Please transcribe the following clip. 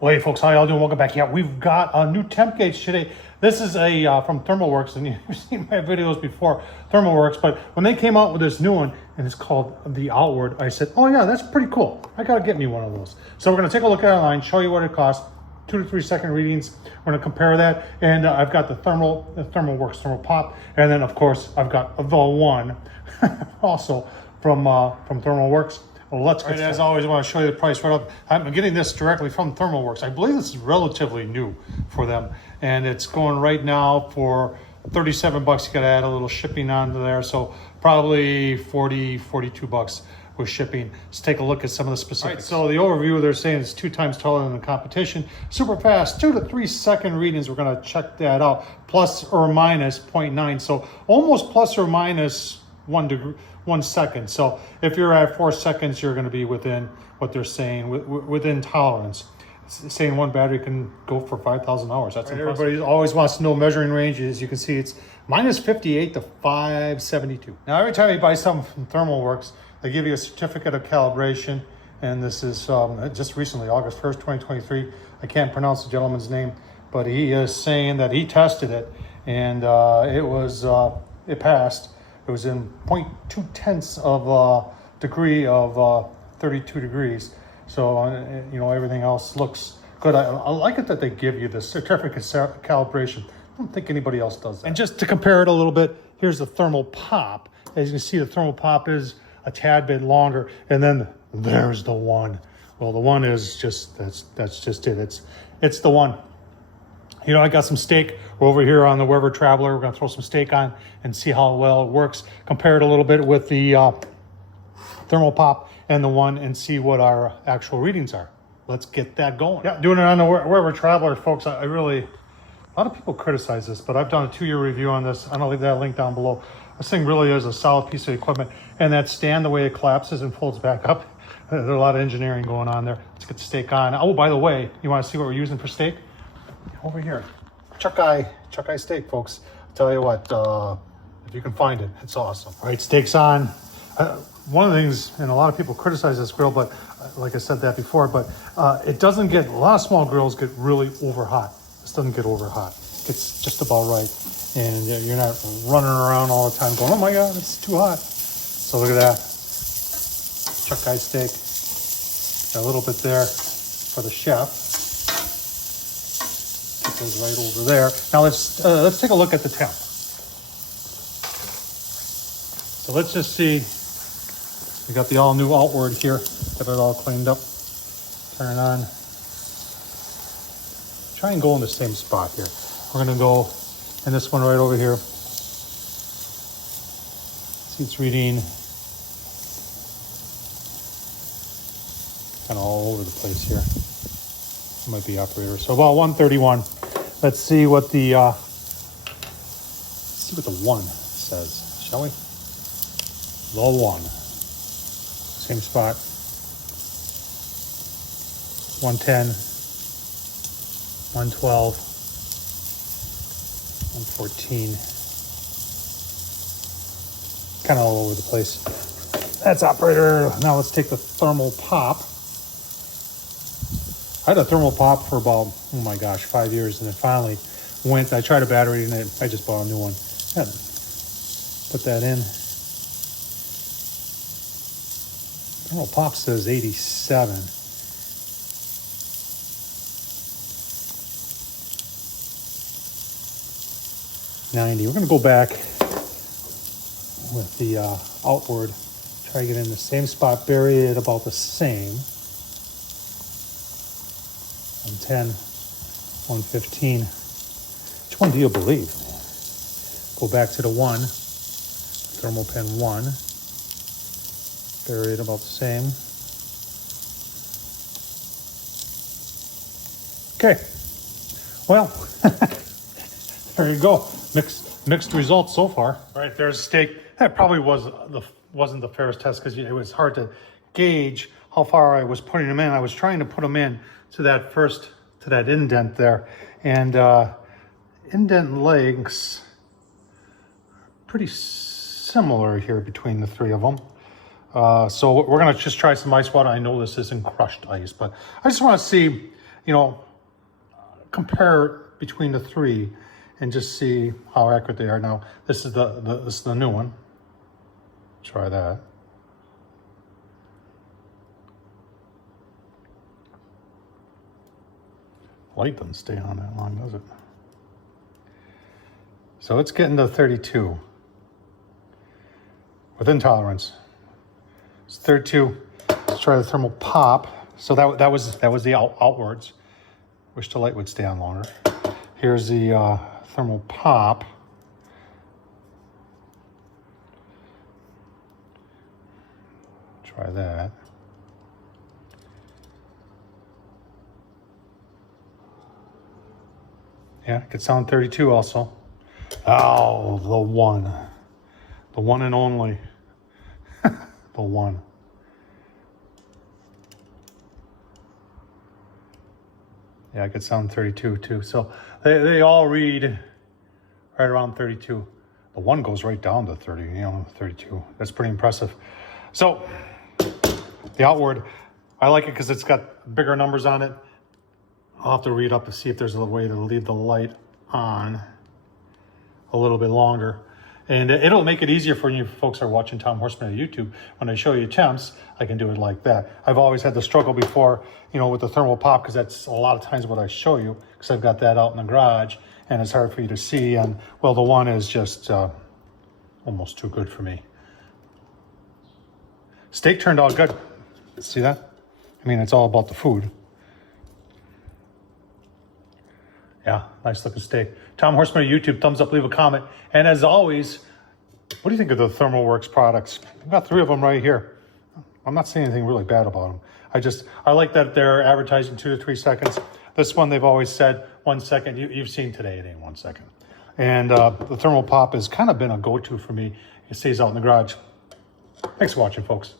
Well, hey folks, how y'all doing? Welcome back. Yeah, we've got a new temp gauge today. This is a from ThermoWorks, and you've seen my videos before, ThermoWorks, but when they came out with this new one, and it's called the OutWard, I said, oh yeah, that's pretty cool. I gotta get me one of those. So we're gonna take a look at it online, show you what it costs, 2 to 3 second readings. We're gonna compare that, and I've got the ThermoWorks Thermal Pop, and then of course I've got the one also from ThermoWorks. Well, let's get as always, I want to show you the price right up. I'm getting this directly from ThermoWorks. I believe this is relatively new for them, and it's going right now for 37 bucks. You got to add a little shipping onto there, so probably 42 bucks with shipping. Let's take a look at some of the specifics. All right, so the overview, they're saying it's 2 times taller than the competition. Super fast, 2 to 3 second readings. We're going to check that out. Plus or minus 0.9, so almost plus or minus 1 second. So if you're at 4 seconds, you're going to be within what they're saying, within tolerance. It's saying one battery can go for 5,000 hours. That's right, everybody always wants to know measuring ranges. You can see it's minus 58 to 572. Now, every time you buy something from ThermoWorks, they give you a certificate of calibration. And this is just recently, August 1st, 2023. I can't pronounce the gentleman's name, but he is saying that he tested it, and it passed. It was in 0.2 of a degree of 32 degrees. So, you know, everything else looks good. I like it that they give you the certificate of calibration. I don't think anybody else does that. And just to compare it a little bit, here's the thermal pop. As you can see, the thermal pop is a tad bit longer. And then there's the one. Well, the one is just, that's just it. It's the one. You know, I got some steak. We're over here on the Wherever Traveler. We're going to throw some steak on and see how well it works. Compare it a little bit with the thermal pop and the one and see what our actual readings are. Let's get that going. Yeah, doing it on the Wherever Traveler, folks. A lot of people criticize this, but I've done a 2-year review on this. I'm going to leave that link down below. This thing really is a solid piece of equipment. And that stand, the way it collapses and folds back up, there's a lot of engineering going on there. Let's get the steak on. Oh, by the way, you want to see what we're using for steak? Over here, Chuck Eye steak, folks. I'll tell you what, if you can find it, it's awesome. All right, steak's on. One of the things, and a lot of people criticize this grill, but like I said that before, but it doesn't get, a lot of small grills get really over hot. This doesn't get over hot. It's just about right. And you're not running around all the time going, oh my God, it's too hot. So look at that. Chuck Eye steak. Got a little bit there for the chef. Goes right over there. Now let's take a look at the temp. So let's just see. We got the all new OutWard here. Got it all cleaned up. Turn it on. Try and go in the same spot here. We're gonna go in this one right over here. See, it's reading kind of all over the place here. It might be operator. So about 131. Let's see what the one says, shall we? The one. Same spot. 110, 112, 114. Kind of all over the place. That's operator. Now let's take the thermal pop. I had a thermal pop for about, oh my gosh, 5 years, and it finally went. I tried a battery, and I just bought a new one. Yeah, put that in. Thermal pop says 87. $90. We're going to go back with the OutWard. Try to get in the same spot, bury it about the same. 110, 115. Which one do you believe? Go back to the one, thermal pen 1. Bury it about the same. Okay. Well, there you go. Mixed results so far. All right, there's a steak. That probably wasn't the fairest test because it was hard to gauge how far I was putting them in. I was trying to put them in to that indent there, and indent lengths pretty similar here between the three of them. So we're gonna just try some ice water. I know this isn't crushed ice, but I just want to see you know, compare between the three and just see how accurate they are. Now, this is the new one. Try that. Light doesn't stay on that long, does it? So it's getting to 32 within tolerance. It's 32. Let's try the thermal pop. So that was the outwards. Wish the light would stay on longer. Here's the thermal pop. Try that. Yeah, it could sound 32 also. Oh, the one and only, the one. Yeah, it could sound 32 too. So they all read right around 32. The one goes right down to 30, 32. That's pretty impressive. So the OutWard, I like it because it's got bigger numbers on it. I'll have to read up to see if there's a way to leave the light on a little bit longer. And it'll make it easier for you folks who are watching Tom Horseman on YouTube. When I show you temps, I can do it like that. I've always had the struggle before, with the thermal pop, because that's a lot of times what I show you, because I've got that out in the garage, and it's hard for you to see. And, well, the one is just almost too good for me. Steak turned out good. See that? I mean, it's all about the food. Yeah, nice looking steak. Tom Horseman on YouTube, thumbs up, leave a comment. And as always, what do you think of the ThermoWorks products? I've got 3 of them right here. I'm not saying anything really bad about them. I like that they're advertising 2 to 3 seconds. This one, they've always said 1 second. You've seen today, it ain't 1 second. And the thermal pop has kind of been a go-to for me. It stays out in the garage. Thanks for watching, folks.